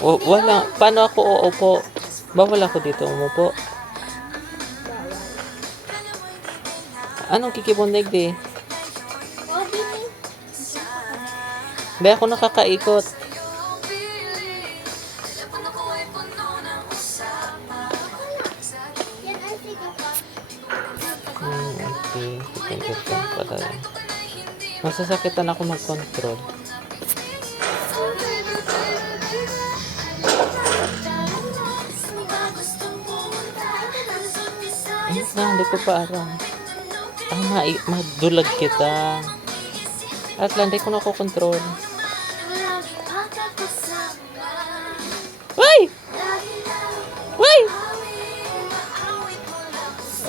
O, wala. Paano ako uupo? Bawal ako dito umupo. Anong kikibundig di? Hindi ako nakakaikot. Okay. Ikot lang pala yun. Masasakitan ako mag-control. Hindi ko pa aram. Madulag kita. At lang, hindi ko nakokontrol. Wait! Wait!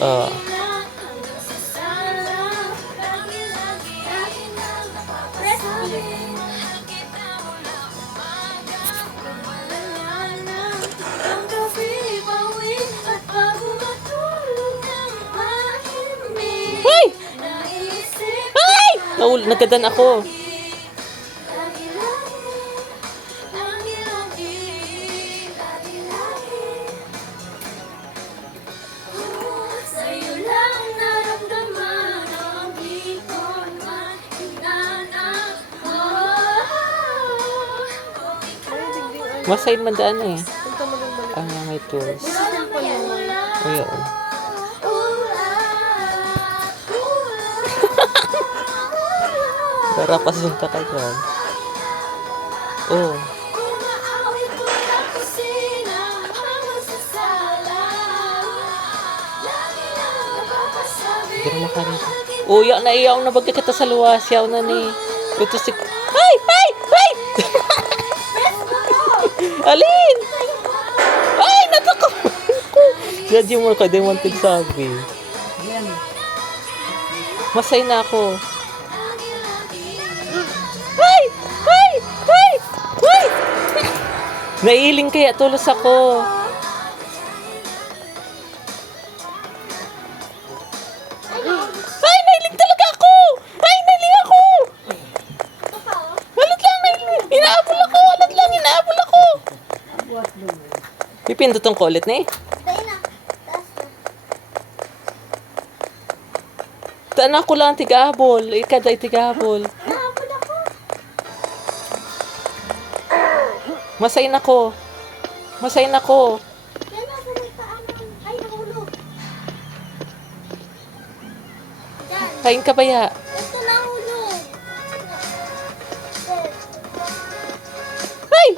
Wait! Nagkadan ako. Masayin man daan eh. May tools. O yun. Para pasunta ka dyan. Oh. Pero makarita. Oh, yaw na iyaw na bagay kita sa luwas. Yaw na ni. Ito si... Ay! Ay! Ay! Alin? Ay! Natako! Daddy mo ka. Di mo tigsabi. Masay na ako. Ay! Ay! Ay! Ay! Nailing kaya tulos ako. Ay! Nailing talaga ako! Ay! Nailing ako! Walat lang nailing. Inaabol ako! Walat lang! Inaabol ako! Pipindutan ko ulit na eh. Taan ako lang tigahabol. Ikaday tigahabol. Masayin ako. Masayin ako. Kain ka ba ya? Ay!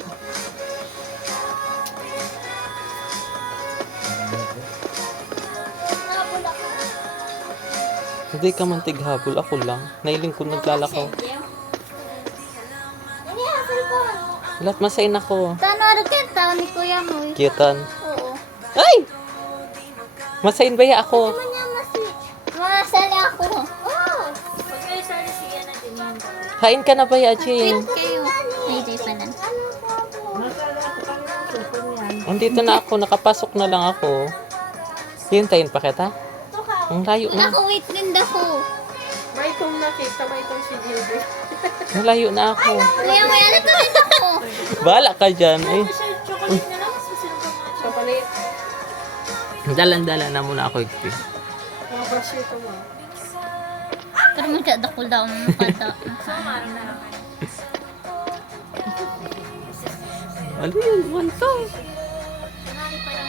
Hindi ka man tighabol. Ako lang. Nailing ko naglalakaw. Lahat masayin ako. Ano kita ni Kuya Hoy? Kitan. Oo. Ay! Masayin ba ya ako? Masali ako. Oh! Kain ka na ba ya, Jane? Kayo. May day pa na. Andito na ako. Nakapasok na lang ako. Hintayin pa kita? Ang layo na. Naka-wait din ako. May itong nakita, may itong si Gilby. Malayo na ako. Kuya, may ano to rin ako. Bahala ka dyan. Eh. Chocolate na lang, mas masinong chocolate. Dalan-dalan na muna ako. Mga brush ito mo. Pero magkadakol daw ng mukha. Ano yun? One to.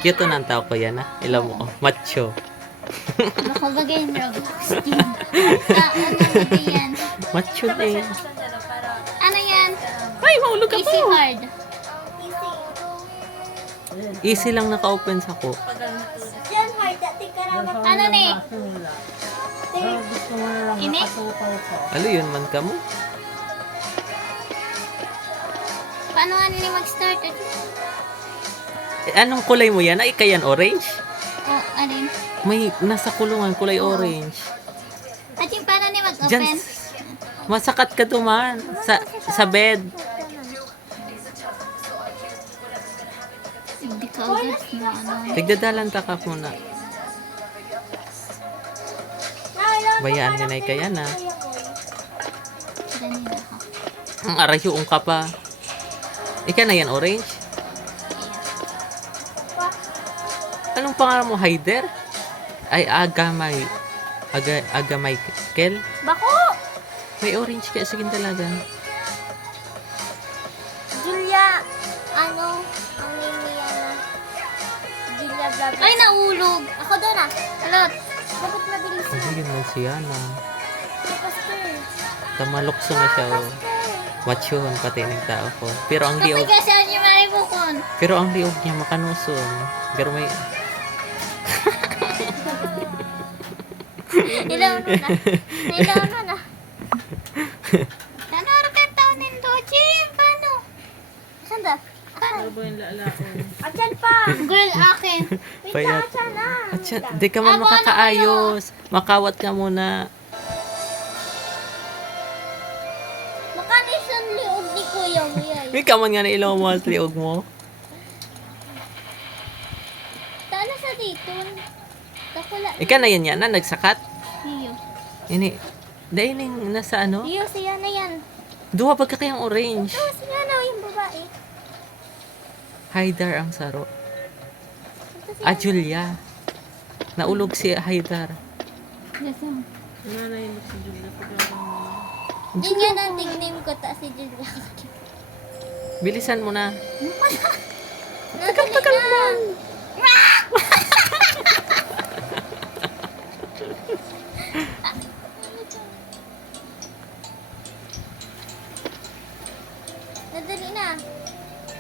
Cute na ang tao ko yan ha. Ilaw mo. Macho. Nakabagay yung Roblox skin. Ano yan? Macho din. Ano yan? Ay, mahulog ako. Easy hard. Easy lang naka-open sa ko. Ano ni? Ini? Ano yun man ka mo? Paano nga nila mag-start? Anong kulay mo yan? Ay, kayan orange? Oh, alin? May nasa kulungan kulay orange. At yung paano nila Diyan, mag-open? masakat ka duman sa bed. Hindi ka agad na ano. Tigdadalan ta ka muna. Bayaan nila kaya na. Ganyan ako. Ang arayo ka pa. Ika na yan orange? Anong pangalan mo, Haider? Ay, Aga Michael? Bako! May orange kaya. Sige talaga. Julia, ano, ang name niya na. Julia Vlog. Ay, naulog. Ako doon ah. Alot. Bakit mabilis Hindi yun man siya na. Pastor. Tamalokso na siya. Oh. Watsuhon pati ng tao ko. Pero ang liog, Kapag saan niyo maribukon? pero ang liog niya makanuson. Pero may, Ilaw mo na. Ilaw mo na. Ano ka taon nindo, Jim? Paano? Saan da? Ano ba yung lalaon? Atyan pa. Girl, akin. payat. Atyan na. At siya, di ka man makakaayos. Makawat ka muna. Makanis ang liog ni Kuya mo yan. May kaman nga na ilaw mo at liog mo. Tala sa dito. Takula. Ika na yan na, nagsakat. Iyo. Ini, dahil yung nasa ano? Iyo, siya na yan. Duha ba ka kayang orange? Oh, siya na yung babae. Haidar ang saro. Ito siya. Julia. Naulog si Haidar. Yes, ma'am. Nanay mo si Julia. Hindi nga na nickname ko ta si Julia. Bilisan mo na. Tagal na. Nadali na.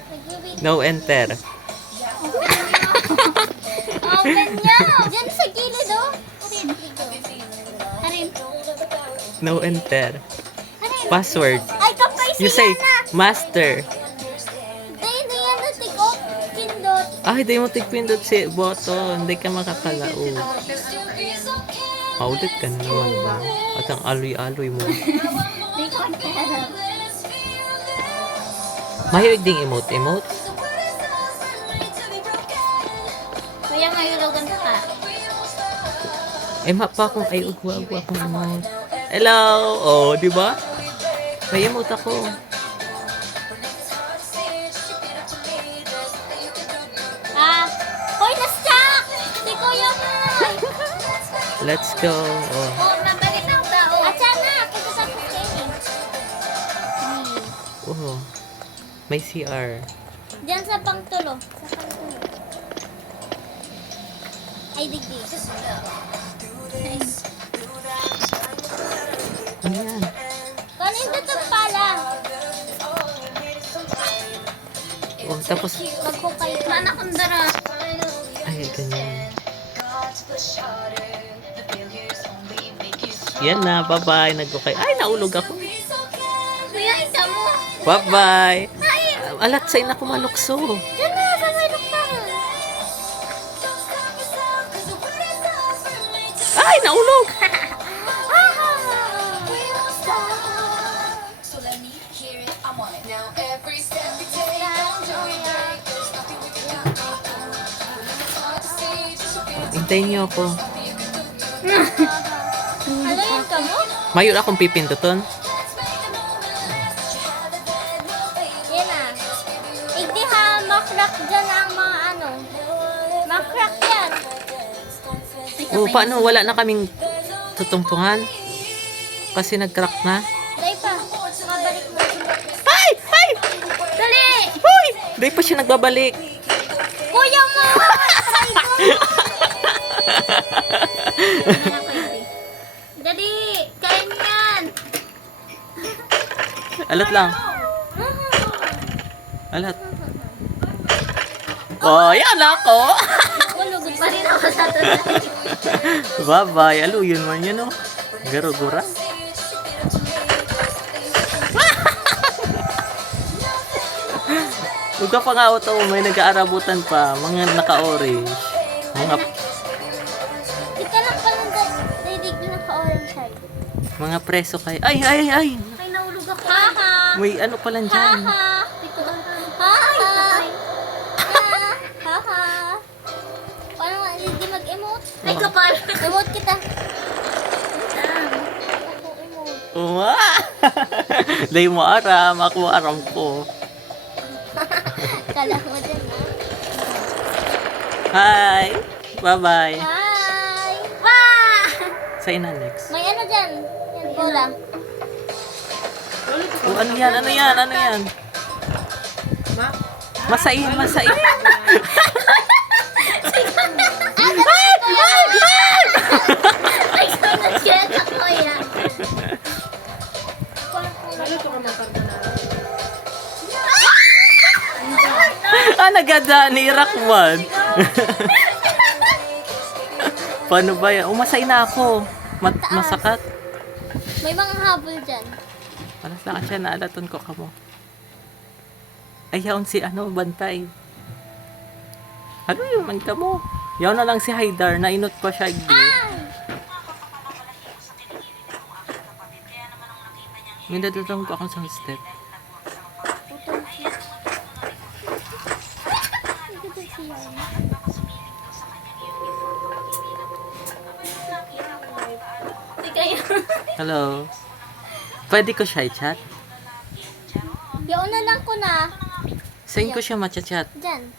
Nag-wait. No enter. Open niyo! Diyan sa gilid oh. Harin. No enter. Password. Ay, kapay You siya say, na. master. Dahil na yan na tikok. Pindot. Ay, di mo tigpindot si button. Hindi ka makakalaog. Paulit ka na naman ba? At ang aloy-aloy mo. Di ko alam. Mahilig ding emote-emote. Kuya, mayulogan ka. Pa akong ay ugwa-ugwa akong emote. Hello! Oh, di ba? May emote ako. Hoy, na-stuck! Si Kuya Moy! Let's go. Oh. Oh, nabalik ang tao. At sana, pagkatapos kayo Oh. May CR. Diyan sa pangtulo. Sa pangtulo. Ay, digdi. Ano yan? Kanin dito pala. Oh, tapos, Magkukay ka. Mana kundara. ay, ganyan. Yan na, bye-bye. Nagkukay. Ay, naulog ako. Kuya, isa mo. Bye-bye. Alat sa'yo na kumalukso. Diyan na, sa may luktahan. Ay, naulog. Hintayin niyo ako. Ano yun ka mo? Mayon akong pipinduton. Yan na. Hindi ha, makrak dyan ang mga ano. Makrak yan. Oh, paano? Wala na kaming tutungtungan. Kasi nag-crack na. Dahil pa, makabalik mo. Ay! Ay! Dali! Hoy! Di pa siya nagbabalik. Kuya mo! Dali! Kain yan! Alat lang. Alat. Oh, yan ako. Ulugod pa rin ako sa tunay. Bye-bye. Aluyon man yun, oh. Garo-gura. Huwag ka pa nga auto, may nag-aarabutan pa. Mga naka-orange. Mga, Di ka lang palang didig na ka-orange side. mga preso kayo. Ay, ay, ay. Ay, naulog ako. Haha! May ano pa lang dyan. Haha! Haha! Haha! Paano nga, hindi mag-emote? Ay, kapal! Emote kita. Ako emote. Uma! Dahil mo aram. Ako aram ko. Kala mo dyan, ha? Hi! Bye-bye. Bye! Wow! Say na next. May ano dyan? Yan, bola. Oh, ano yan? Ano yan? Ano yan? Masain, masain. Ay, sunod yan ako yan. Naluto ka mga carbonara. Ah, nagada ni Rakman. Paano ba yan? Umasay na ako. Masakat. May mga habol dyan. Alas lang siya, naalaton ko kamo. Ayaw si ano, bantay. Ano yun man kamo? Yaw na lang si Haidar, nainot pa siya. May nadatang ko akong sa step. Hello. Pwede ko siya i-chat? Yaon na lang ko na. Saan ko siya matcha-chat? Dyan.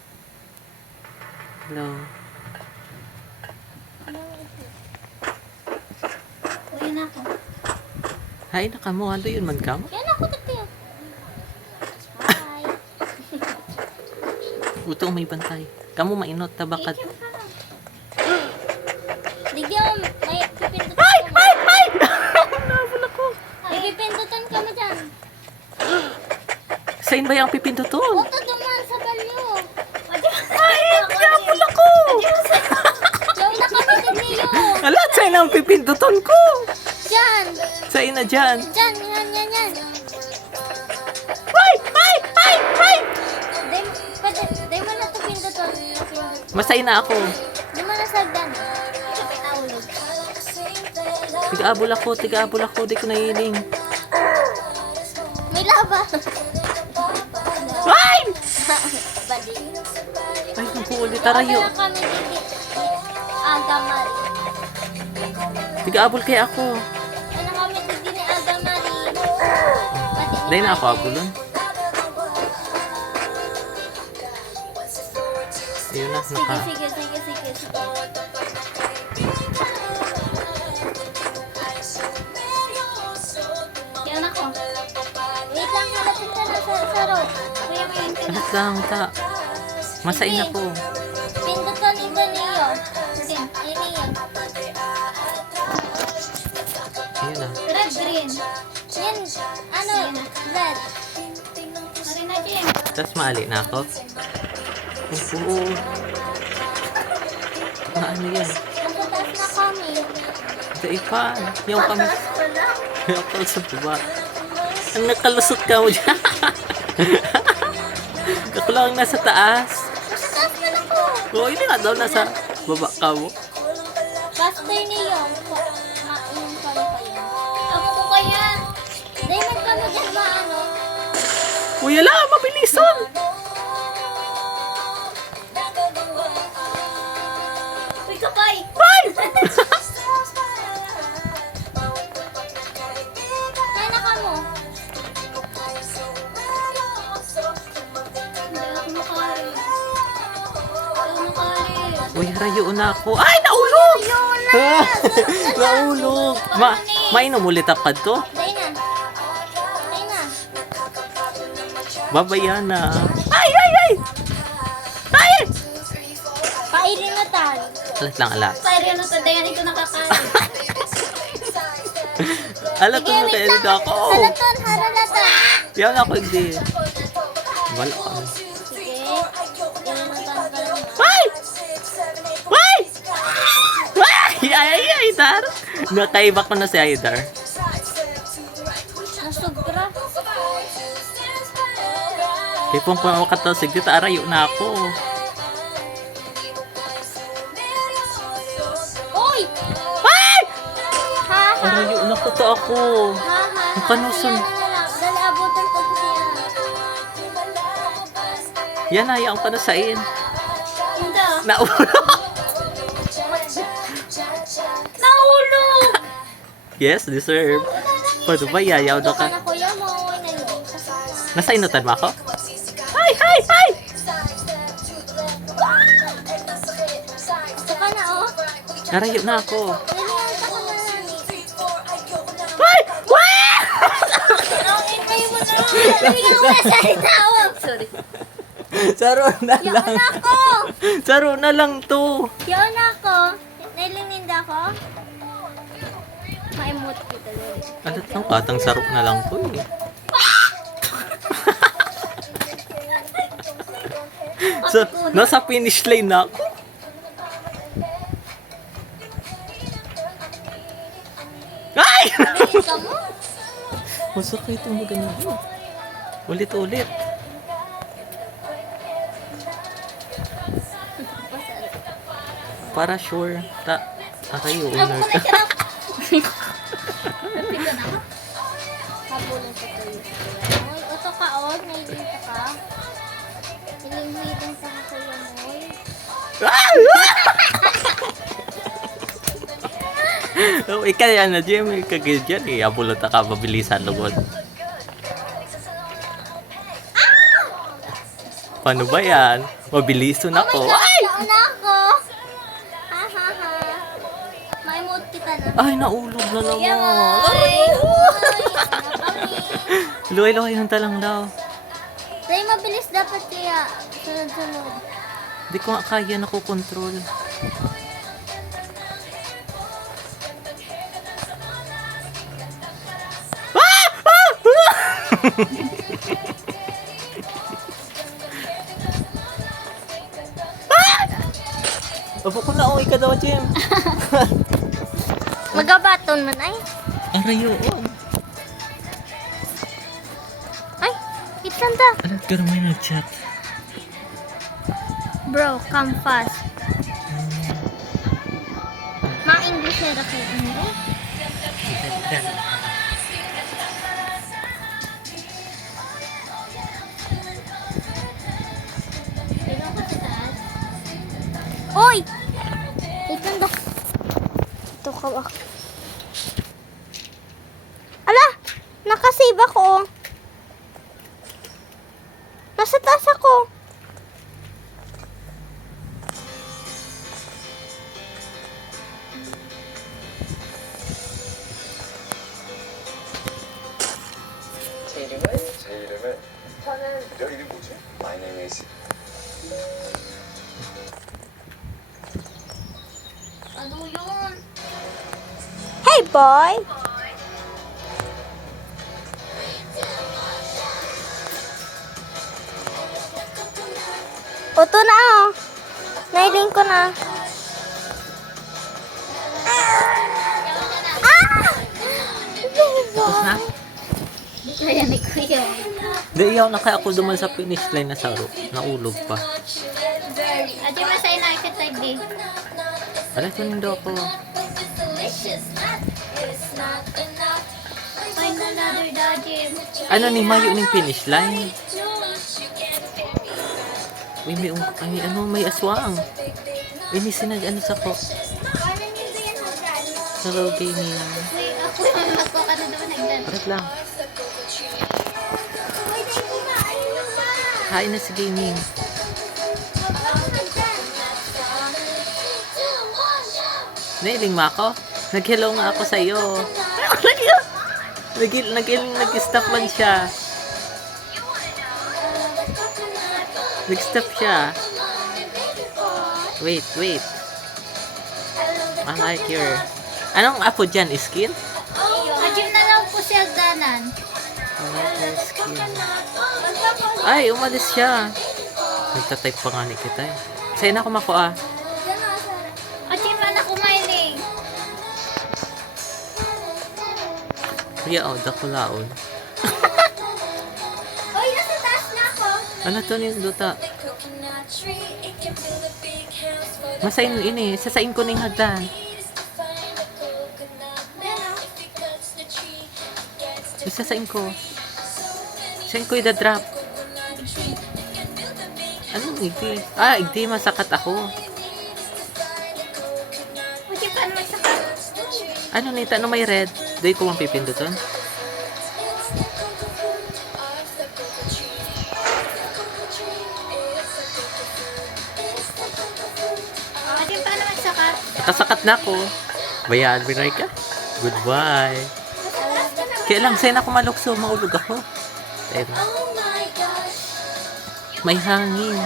Hello. Uwi na ako. Hay na kamo, ano yun man kamo? Yan ako tayo. Bye. Utong may bantay. Kamo mainot, tabakat. Digyan, may pipindutan ko. Ay! Nabul ako. May pipindutan ka mo dyan. Saan ba yung pipinduton? Huwag ka duman sa balyo. Ay, nabul ako. Yaw na kami din niyo. Ala, saan ang pipinduton ko? Dyan. Saan na dyan? Dyan, yan. Ay! Di mo na ito pindutan. Masay na ako. Di mo na sagdan. Pinahulog. Tiga-abol ako. Di ko nahiling. May laba. Ay! Bali. Ay, naku, ulit tarayo. Wala kami dito. Agamari. Tiga-abol kaya ako. Ano kami dito ni Agamari. Dahil na ako abulon. Ayun na, Sige. Yan ako. Wait lang, halapin ka na sa road. Kuya mo yun ka na. Alas lang, ta. Masain ako. Pindutan ito niyo. Sige, yun niyo. Ayun na. Red, green. Yan, ano, red. Marina, Jim. Tapos maali na ako. Oo. Ano yan? Nasa taas na kami. Dahil pa. Yung kami. Yung ako sa baba. Ang nakalusot ka mo dyan. Ako lang nasa taas. Nasa taas na lang ko. Oo, hindi nga daw nasa baba ka mo. Pastor niyo. Yung kami kayo. Ako ko kaya. Dahil man kami dyan ba ano? Uy, ala, mabilison. Uy, kapay! Ay! Kaya na ka mo. Uy, harayo na ako. Ay, naulog! Naulog. Mainom ulit apad to. Dahil na. Babayan na. Ay! Pairin na tayo. Alat lang, alat. Sorry, ano to? Dayan, ito nakakain. Alat mo kayo dito ako. Halatan, haralatan. Yan ako hindi. Wala ka. Sige. Haralatan ka lang. Ay! Ay, Aidar. Nakaiba ko na si Aidar. Nasubra. Tipong kung makatasig dito, arayo na ako. Uy! Ay! Ha? Arayo na ko to ako. Ang kanusun. Dali abutan ko siya. Yan, ayaw ko na sain. Hindi. Naulog. Nahulog! Yes, deserve. Paano ba yayaw na ka? Baka na kuya mo. Nasa inutan mo ako? Ay! Saka na Narayo na ako. Nalihan ka na. Ay! Wah! Hintay mo na. Hindi ka wala sa itawag. Sorry. Saro na Yaon lang. ako. Saro na lang to. Yaon ako. Nailinda ko. Ma-emote kita dali. Ano to? Atang saro na lang to eh. So, nasa finish line na ako. Ay! Nalihan ka mo? Masakit yung ganyan. Ulit-ulit. Para sure. Aray, Abo owner ko na ka. siya. Habulin ko kayo. Oy, uto ka o. Nailinda ka. Nilimitin sa kakuya mo. Oy. Oh, ikaw yan na, Jim. Kagil dyan eh. Abulot ka, mabilisan lugod. Paano ba yan? Mabilison Oh my ako. God! Ay! Yaon ako. Ha ha ha. Ma-emote kita na. Ay, naulog na naman. Yaon. Luhay-luhay yung talang daw. Dahil mabilis dapat kaya. Sunod-sunod. Hindi ko nga kaya nakokontrol. Opo ko na, uwi ka daw, Jim. Magabaton man ay. Arayo. Ay, itanda. Alam ka naman nag-chat. Bro, come fast. Ma-English na kasi. Hoy! Itanda. Ito ka ba? Ala! Nakasave ako. Nasa taas ako. 제 이름은 너 이름 뭐지? My name is Ano yun? Hey, boy! Oto na oh. Nailing ko na. Tapos na? Kaya ni Kuya. Hindi, iyaw na kaya ako duman sa finish line na saro. Naulog pa. Adi masay na ikit side di. Alam ko nindo ako. Find another dodgy. Ano ni Mayo ning finish line? Uy, may aswang. Uy, may ano sa ko. Hello, gaming. Wait, ako yung magkuha na naman hagdan. Parat lang. Uy, thank you ba? Ayun ba? Kain na si gaming. Nailing mo ako? Nag-hello nga ako sa'yo. Nag-stop man siya. Nag-stop siya. Wait. I like your... Anong apo dyan? Skin? Adi na lang po si Agdanan. I like your skin. Ay, umalis siya. Nagtatype pa nga ni kita eh. Sa'yo na ako makuha. Adi man ako mining. Kuya, dakulaon. Uy, nasa taas na ako. Ano to ni Duta? Masain ini. Sasain ko ning hagdan. Sasain ko. Sasain ko yung drop. Anong igdi? Igdi. Masakat ako. Adi pa naman sa ka. Ano nita? Ano may red? Doy ko mang pipinduton? Adi pa naman sa ka. Nakasakat na ako. Bayaan mo na ka. Goodbye. Kaya lang, sa'yo na ako malukso. Maulog ako. Ayun. May hangin.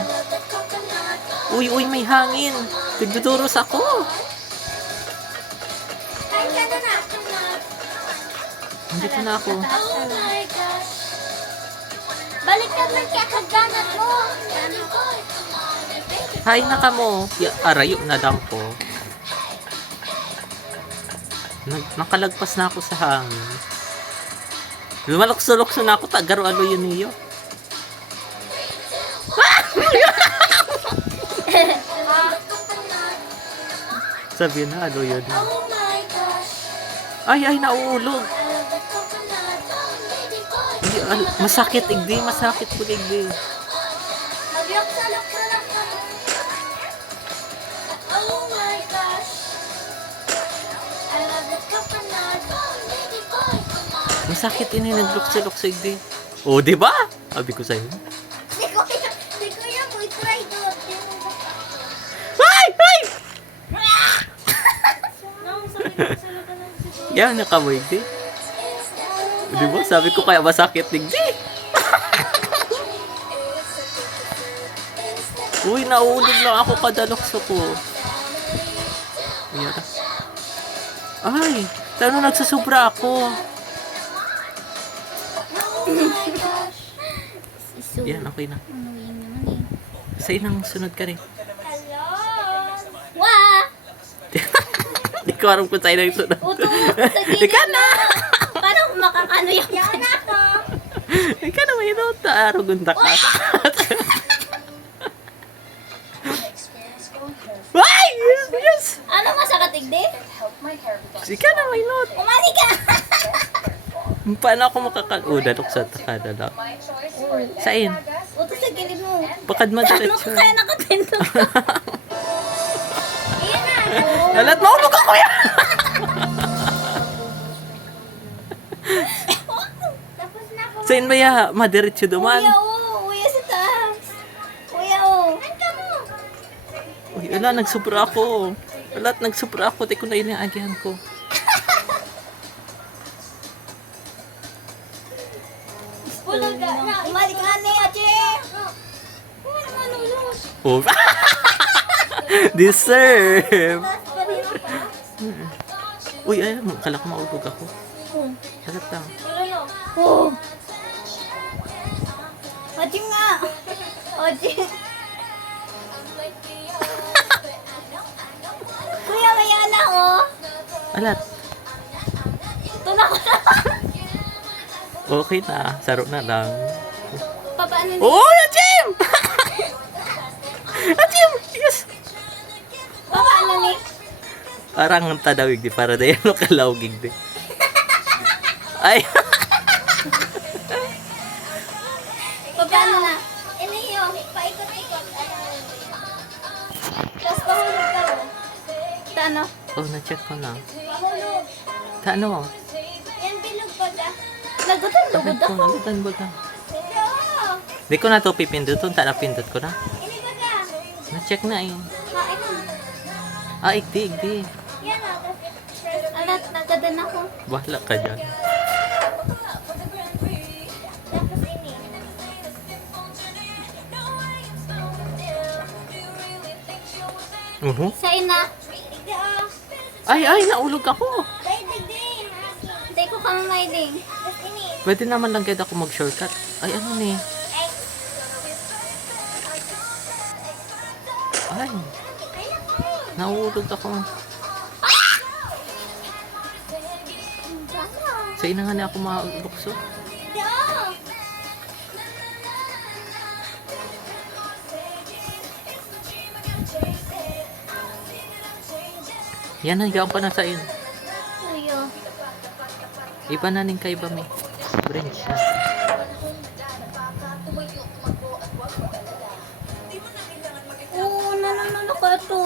Uy, may hangin. Nagduduros ako. Kain ka na na. Nandito na ako. Oh my gosh. Balik ka lang kaya kaganat mo. Hay na ka mo. Arayo na lang ko. Nakalagpas na ako sa hangin. Lumalukso-lukso na ako. Tagaro alo yun niyo. Sabi na alo yun. Oh my gosh. Ay, nauulog. Masakit igdi. Masakit po igdi. Magyak sa lang ka. Oh my gosh. I love the coconut. Masakit ini naglukso-lukso igdi. Oh, di ba? Sabi ko sa'yo. Si Kuya mo i-try doon. Ay! Yan, nakamoy igdi. Di ba? Sabi ko kaya masakit igdi. Uy, naulog lang ako kada lukso ko. Ayan. Ay, tano nagsusubra ako. Yan, okay na. Sa inang sunod ka rin. Hello. Wah! Hindi ko alam kung sa'yo na yung sunod. Utong sa gilid. Ika na! Paano makakano yung yan ako? Ika na, may ito. Tarugunta ka. Ay! Yes! Ano masakatigdi? Ika na, may not. Umali ka! Paano ako makakal... sa takada lang. Saan? Uto sa gilid mo. Bakad Ano madiretso. ka kaya nakatento? Iyan na. Lalat, maulog ako yan! Tapos na ako. Saan ba ya? Madiretso duman? Kuya o. Kuya sa taas. Kuya o. Ano ka mo? Uy, wala, nagsupra ako. Wala, nagsupra ako. Teko na yun yung agihan ko. Pulog ka na. Umali ka na, Ache. Ano nga lulog? Oh. Deserve! Tapos kanino pa? Uy, ay, kala ko maulog ako. Salat lang. Ano? Oh. Ache nga. Ache. Kuya, may anak oh. Alat. Tunak ko na. Okay na. Saro na lang. Papaano ni? Oh, Achim! Achim! Yes! Papaano ni? Parang tadawig di para dahil ano kalawgig di. Ay! Papaano na? Ano yun? Paikot-ikot. Tapos pahulog ka mo. Ta ano? Oh, na-check ko na. Pahulog. Ta ano? Yan bilog pa da. Nagutan-lugod Tagan ko, ako. nagutan ba ka? Oo. Di ko na to pipinduton. Ta napindot ko na. Ini ba da? Na-check na eh. Kain mo. Ah, igdi. Yan o. Alat, nagadan ako. Bahala ka dyan. Tapos ini. Sa ina. Digdi o. Ay, naulog ako. Dahil digdi. Hindi ko kamamayding. Tapos ini. Pwede naman lang kahit ako mag-shortcut. Ay, ano ni? Ay. Ay, Ay, naku. naulog ako. Sana. Sa ina nga na ako maulukso. Digdi o. Yan, nandiyan pa na sa in. Ayo. Iba na ning kay ba may branch na. Oo, nananalo ka to.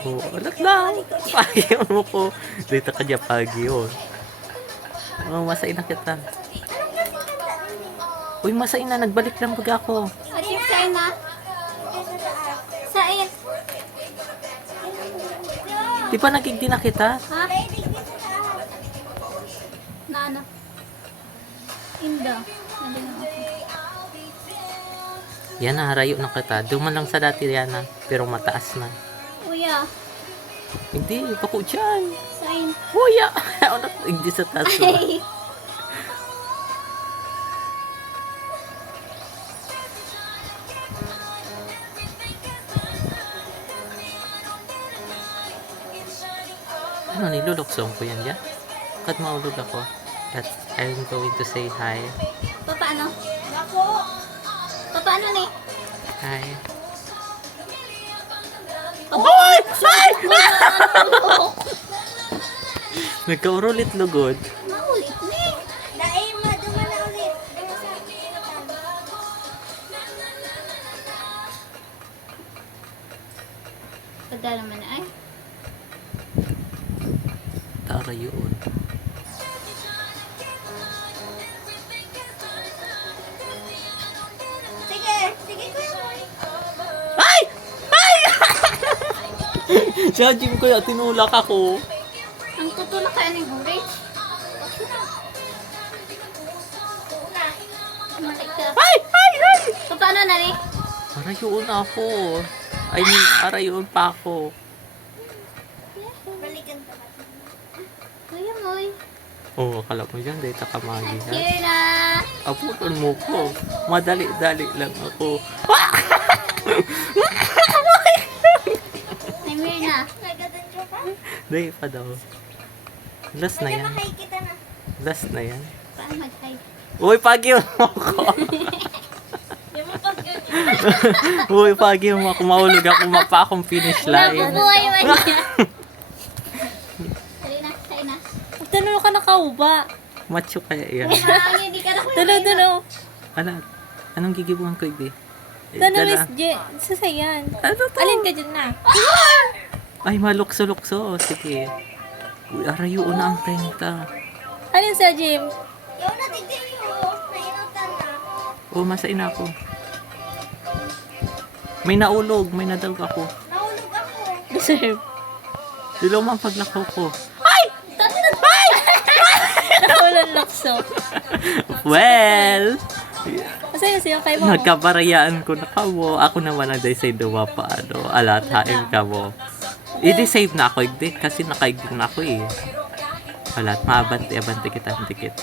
Oh, alat lang. Ayaw mo ko. Dito ka dyan pagi yun. Oh, masay na kita. Uy, masay na. Nagbalik lang baga ako. Achieve sa ina. Sa in. Di ba nagigdi na kita? Ha? Na ano? Inda. Nali na ako. Yan na, harayo na kita. Duman lang sa dati yan na. Pero mataas na. Kuya. Hindi, bako dyan. Sign. Huya! Ano? Hindi sa taas mo. Ay. Ano, niluluksong ko yan dyan? Kat maulog ako. That I'm going to say hi. Paano? Ako. Paano ni? Hi. Ay! Nagkaurulit lugod. Maulit ni. Dahil maduma na ulit. Pagka naman ay. Tara yun. Sige, sige kuya mo. Sa gym ko yan, tinulak ako. Ang tutulak kaya ni Gurich. Ay! Paano na ni? Arayoon ako. I mean, arayoon pa ako. Balikan pa. Kuya Moy. Oo, akala mo dyan, dahil takamagi ha. Here na. Aputon mo ko. Madali-dali lang ako. I'm here na. Nagadanjo pa? Dahil pa daw. Last na yan. kita na. Last na yan. Saan mag-hide? Uy, pagyo mo ko. Di mo pag Uy, pagyo mo ako. Mahulog ako mapa akong finish line. nabubuhay man niya. Dali na, kain na. Tanong ka nakauba. Macho kaya yan. Marami, hindi ka na Tulo. Ano? Anong gigibuhan ko, Igdi? Tanong Miss J. Sasayan. Ano to? Alin ka dyan na? Ay, malukso-lukso. Sige. Uy, arayoon na ang tenta. Alin sa gym? Yung natigil yung nainutan na. Oh, masain ako. May naulog. May nadalg ako. Nahulog ako. Deserve. Dilaw man paglakaw ko. Nakulang lakso. Well, Masaya siya kay mo. nagkabarayaan ko na kamo. Ako naman ang day-save duwa pa. Ano, alathain ka mo. I-save na ako, Igdi. Kasi nakaigdig na ako eh. Alat, maabante kita ang tikit.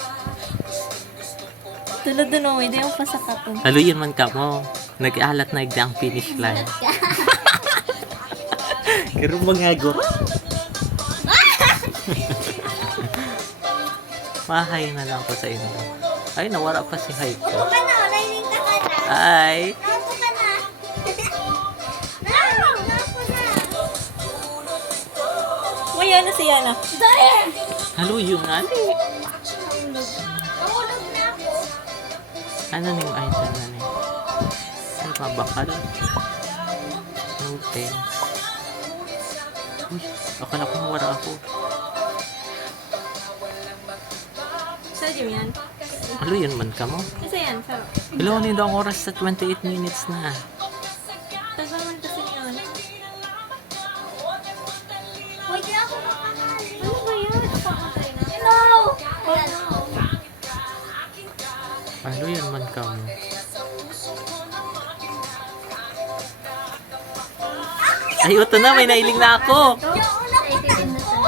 Tulo, hindi yung pasakatong. Haluyin man ka mo. Nag-alat na Igdi ang finish line. Pero mga go. Mahay na lang ko sa inyo. Ay, nawara pa si Hay ko. Ka na, naining ka na. Ay, Nato ka na. Napo na. Maya na siya na. Dahil. haluyin nga. Nahulog na ako. Ano na yung item na ni? Ay, mabakal. Okay. Uy, akala ko nawara ako. Sa gym yan. Haluyin man ka mo. Isa yan. Sarap. Hello, nito ang oras sa 28 minutes na. Tagal man kasi yun. Huwag na ako makakali. Ano ba yan? Pakatay na. Hello. Ayan. Haluyin man ka mo. Ay, ito na, may nailing na ako.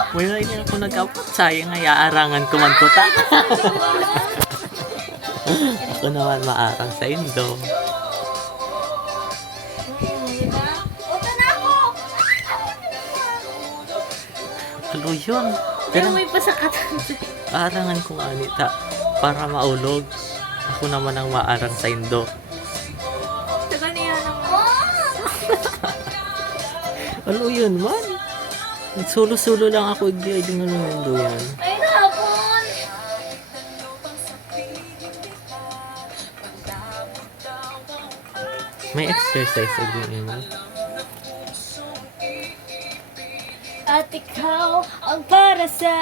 May nailing ako nag-upload. Sayang nga, iaarangan ko man ko ta. Ako naman maarang sa indo. Uto na ako. Halo yun. Pero Pero may pasakatan. aarangan ko nga nita para maulog. Ako naman ang maarang sa indo. Tagal niya ng... Halo yun man. Sulo-sulo lang ako. Hindi nga naman do yan. Ay, hapon. May exercise again yun. At ikaw ang para sa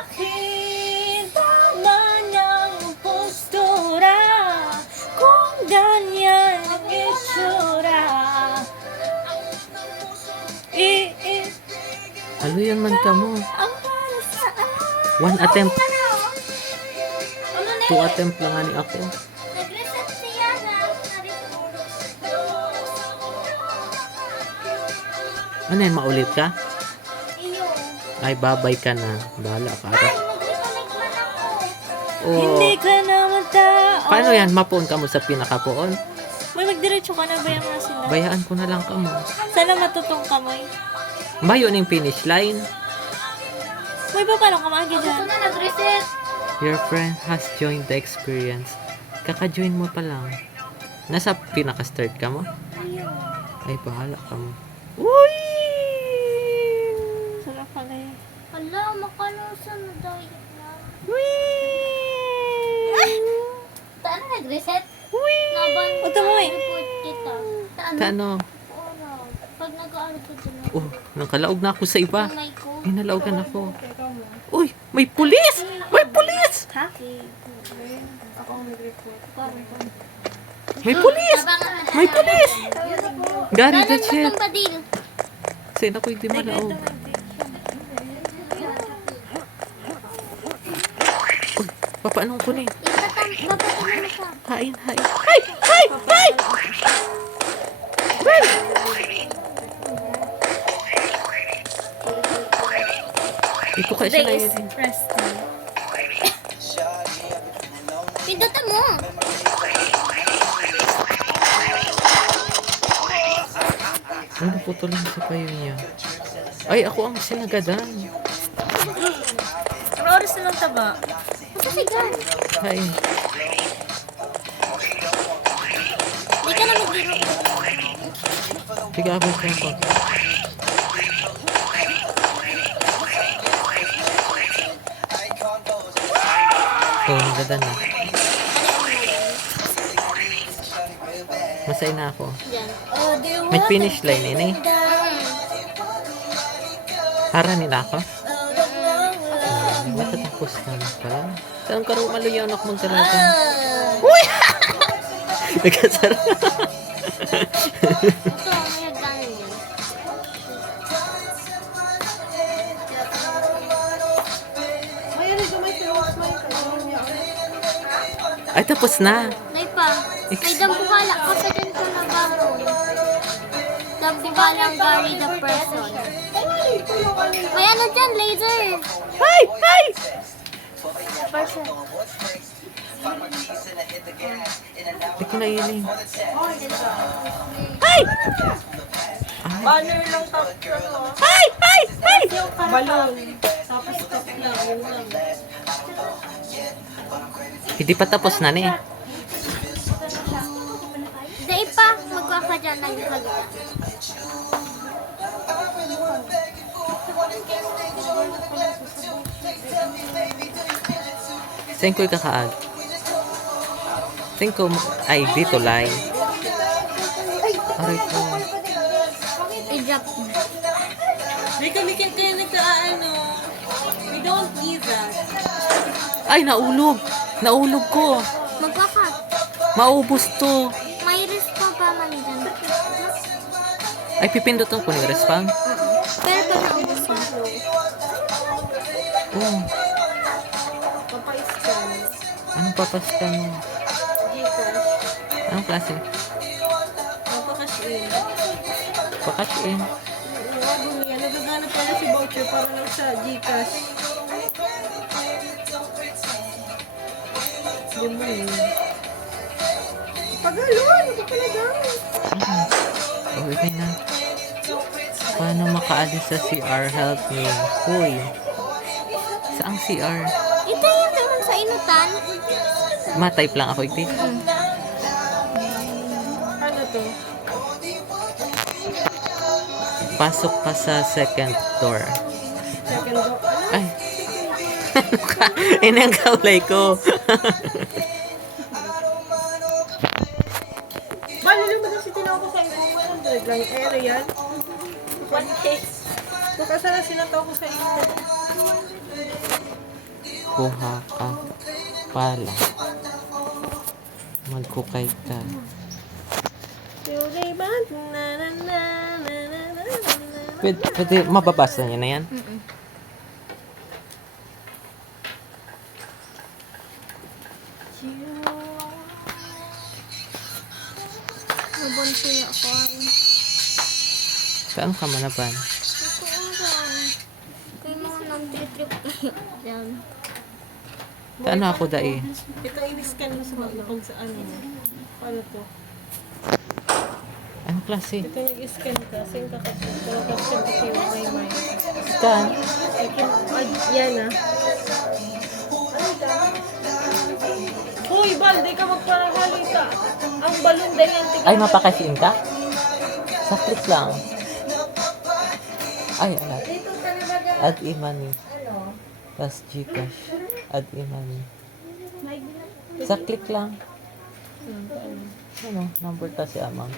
akin. Tama ng postura. Kung ganyan ang itsura. Halo Dayan man ka mo. Ang para sa... One attempt. Ano na 2 attempt lang ani ako. Nag-reset siya na. Ano yan, maulit ka? Iyo. Ay, babay ka na. Bahala ka. Ay, nag-reconnect man ako. Oh. Hindi ka naman tao. Paano yan? Mapuon ka mo sa pinakapuon? May magdiretso ka na ba yung mga sila? Bayaan ko na lang ka mo. Sana matutong ka mo. Bayo ng finish line. May pa paano ka maagi Ito dyan? na, nag-reset. Your friend has joined the experience. Kaka-join mo pa lang. Nasa pinaka-start ka mo? Iyo. Ay, bahala ka mo. Uy! Sarap pala yun. Hala, makalusan na dahil na. Saan na nag-reset? Naban. O, tumoy. Report kita. Saan? Kano? Ano? Pag nag-aaral ko dyan. Oh, nakalaog na ako sa iba. May code. Ay, nalaogan ako. Uy, may pulis! May pulis! Ha? Ako ang nag-report. May pulis! May pulis! Gary, Dalan that's mo it. itong badil. Say na ko hindi malaog. Uy, papaanong ko ni? Babatin mo siya. Hain, hain. Hay! Hay! Hay! Well! Ito kaya siya na Days yun. resting. Pindutan mo. Ano po lang sa payo niya? Ay, ako ang sinagadan. Ano oras na lang taba? Masasigan. Hay. Di ka na maglaro. Sige, ako ko. Oh, nagadan na. Masay na ako. Diyan. May finish line ini. Hara nila ako. Matatapos na pala. Saan ka rin maluyaw na ako magdalaga? Uy! Nagkasara. Ito, may hagdanan yan. May ano gamay pero may karoon niya. Ay, tapos na. Nay pa. May dambuhala ka sa dyan ko na bangon. Dambuhala ang Gary the person. May ano dyan, laser. Hay! Hay! Person. Hindi ko nailing. Hay! Banner lang tapos ano. Hay! Hay! Hay! Balon. Tapos top lang. Yun lang. Hindi pa tapos na ni. Dahil pa, magwaka dyan ng hagda. Saan ko'y kakaag? Saan ko? Ay, dito line. Aray ko. I-drop mo. May kamikin kayo nagkaano. We don't eat that. Ay, naulog. Naulog ko. Magwaka. Maubos to. May risk pa ba man dyan? Ay, pipindutan ko ni respang. Pero pag naubos mo. Oh, Papais-scan. anong papasta mo? Gcash. Anong klase? Papakash in. Pakash in. Bago niya. Nagaganap pala si voucher para lang sa Gcash. Gumawa. Pagalon! Ito talaga. Oh, okay na. Paano makaalis sa CR? Help me. Hoy. Saang CR? Ito yung naman sa inutan. Ma-type lang ako, iti. Ano to? Pasok pa sa second door. Second door. Ano? Ay. Ano ka? Ini ang kaulay ko. Bali lang ba kasi tinawag ko sa iyo? 100 lang. Ere yan. 1K. Kung kasala sinataw ko sa iyo. Kuha ka pala. Magkukay ka. Yung ribbon, na na na na na na na. Pwede mababasa niya na yan? Nabunso niya ako. Saan ka manaban? Ako orang. Kaya mga nag-trip kayo dyan. Saan ako dai? Ito, i-scan mo sa mga pag sa ano. Paano to? Anong klase? Ito, nag-scan ka. Sing ka kasi. Ito, caption kasi yung may. Scan? Yan ah. Hoy, Bal, di ka magparahalita. Ang balon din yan. Ay, mapakasiin ka? Sa click lang. Ay, alat. Add e-money. Plus Gcash. Add e-money. Sa click lang. Ano? Number kasi amount.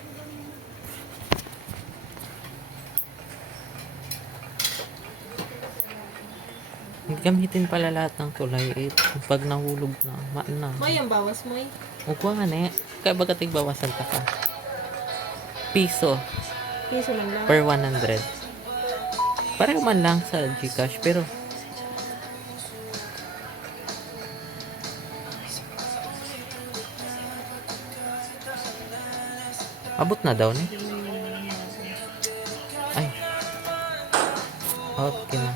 Gamitin pala lahat ng tulay. Eh, pag nahulog na, na. May ang bawas mo eh. Huwag ko nga na eh. Kaya baga tigbawasan ka ka. Piso Piso man lang. per 100. Pareho man lang sa Gcash pero abot na daw ni. Ay. Okay na.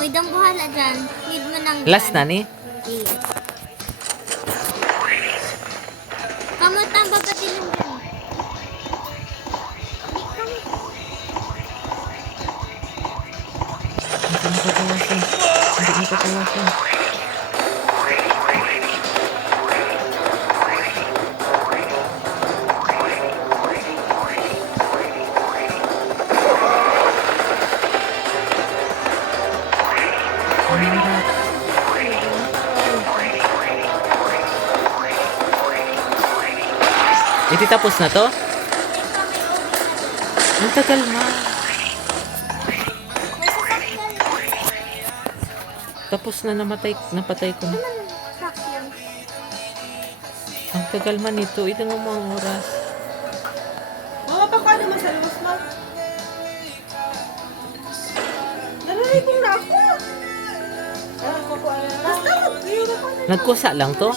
May dambuhala dyan. Need mo ng Last na ni. Yes. Kamutang babatilong dyan. Hindi nakakawasan. Hindi nakakawasan. Iti tapos na to? Ang tagal ma. Tapos na napatay ko na. Sakyan. Ang tagal man ito. Ilang mo ang oras. Mga baka naman sa labas mo. Nalalipong na ako. Basta, euro pa na. Nagkusa lang to?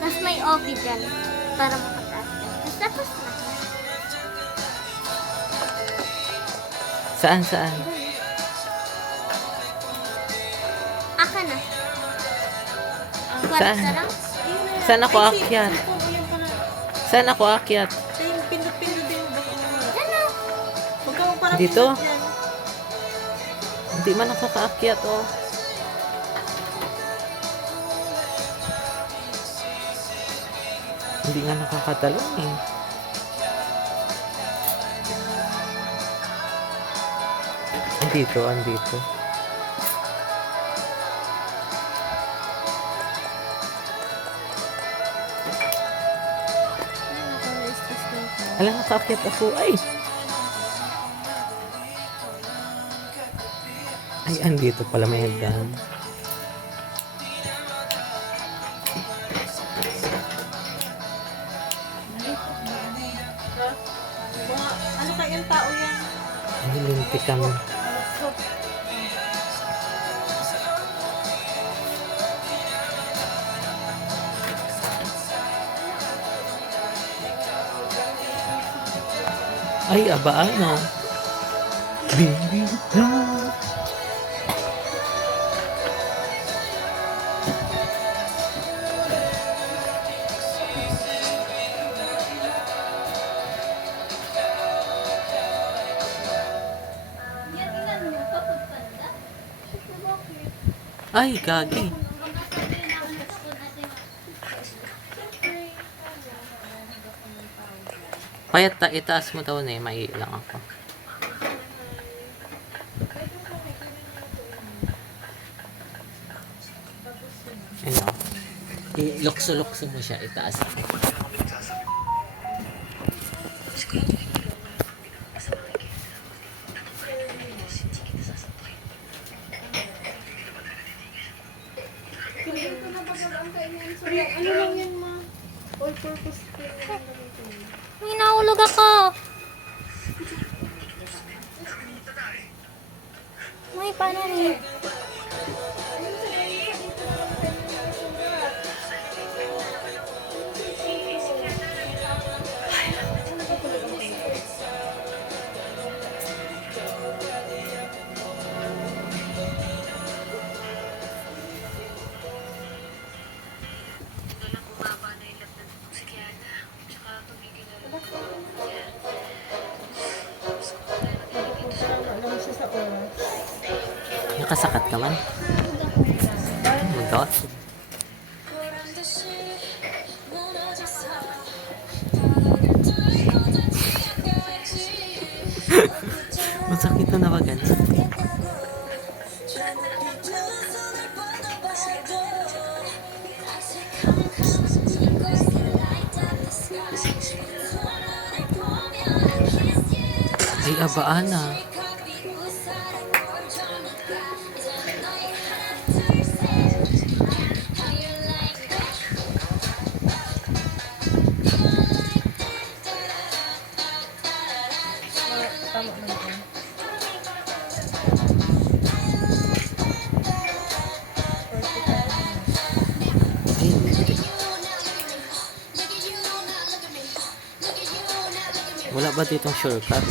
Tapos may OP dyan. Para makataas yan. Tapos na. Saan? Aka na. Saan? Kwarta lang? Saan ako akyat? Saan ako akyat? Pindot-pindutin mo ba ang oras? Yan na. Huwag ka parang Dito? pindot yan. Hindi man nakakaakyat oh. Hindi nga nakakatalon eh. Andito. Alam, nakaakyat ako. Ay, andito pala may hagdan. Mga, ano kayang tao yan? Ay, lintik kami. Ay, aba ano? Baby, no. Ay, gagi. Payat itaas mo daw na eh, maiilang ako. Ano? Ilokso-lokso mo siya, itaas mo. Ano lang yan, ma? All purpose cream. May nahulog ako. Paano ni? Alam siya sa oras. Nakasakat ka man. Magot. Masakit na ba ganun? Ay, abaan na. Tama naman. Ay, hindi. Wala ba ditong shortcut?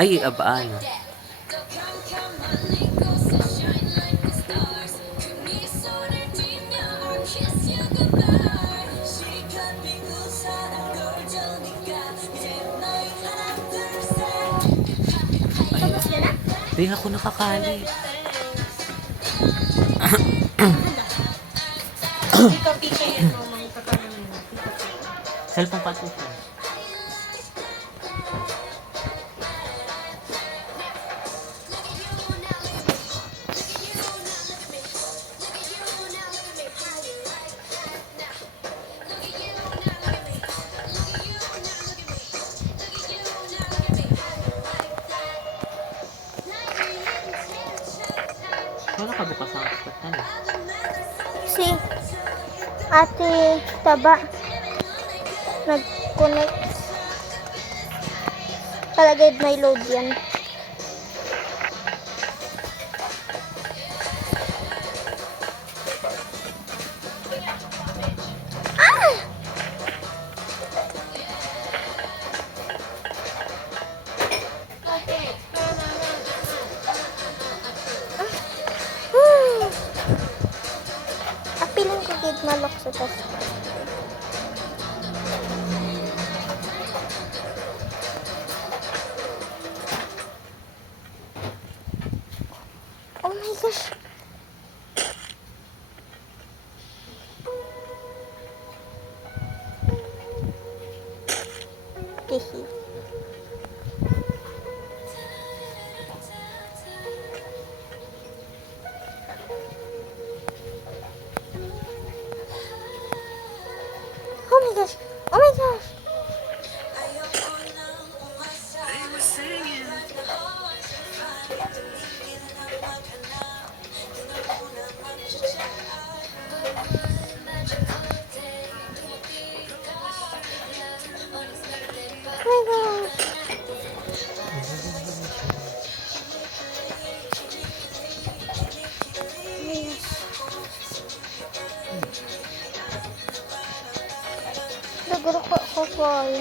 Ay, abaan na. Ay, di ako nakakali. Ikaw, pika yan. Mga kakaroon mo. Cellphone pa ito. Wala ka bukas ang hospital. Si Ate Taba nag-connect. Palagay may load yan. Apiling ko gid malok sa tas. Oh my gosh. Kihi. Oh my gosh. Oh my gosh. Oh my gosh. Siguro ko boy.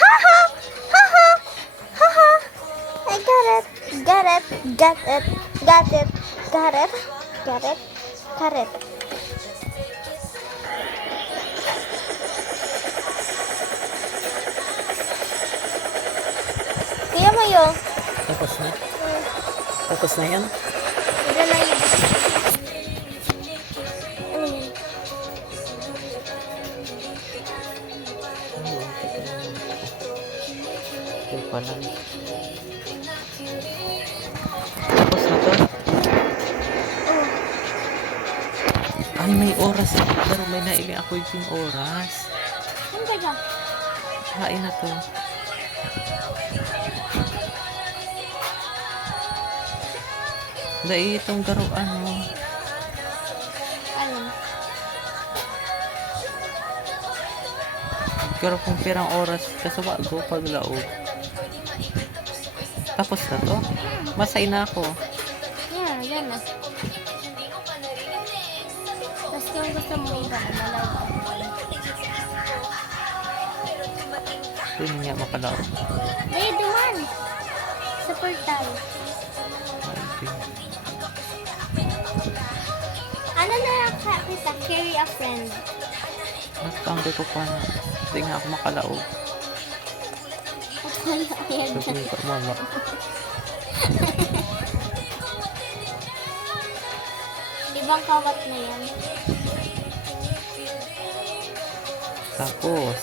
Haha! Haha! Haha! I got it. Got it. Got it. Got it. Got it. Got it. Got it. Kaya mo yun. Tapos na? Tapos na yan? Ito na yun. Ano yun? Ito pala. Tapos na to? Oh. Ay, may oras ako. Pero may naili ako yung oras. Ano ba dyan? Kain na to. Dahil itong garuan mo. Ano? Pero kung pirang oras kasawa ko paglaog. Tapos na to. Masay na ako. Yeah, yan na. Tapos kung gusto mo iba, malaw ka. Doon nga makalaog. May duman! Sa portal. Ano na lang kita? Carry a friend. Natanggal ko pa na. Hindi nga ako makalaog. Ayan. Sabi ko, mama. Ibang kawat na yan. Tapos,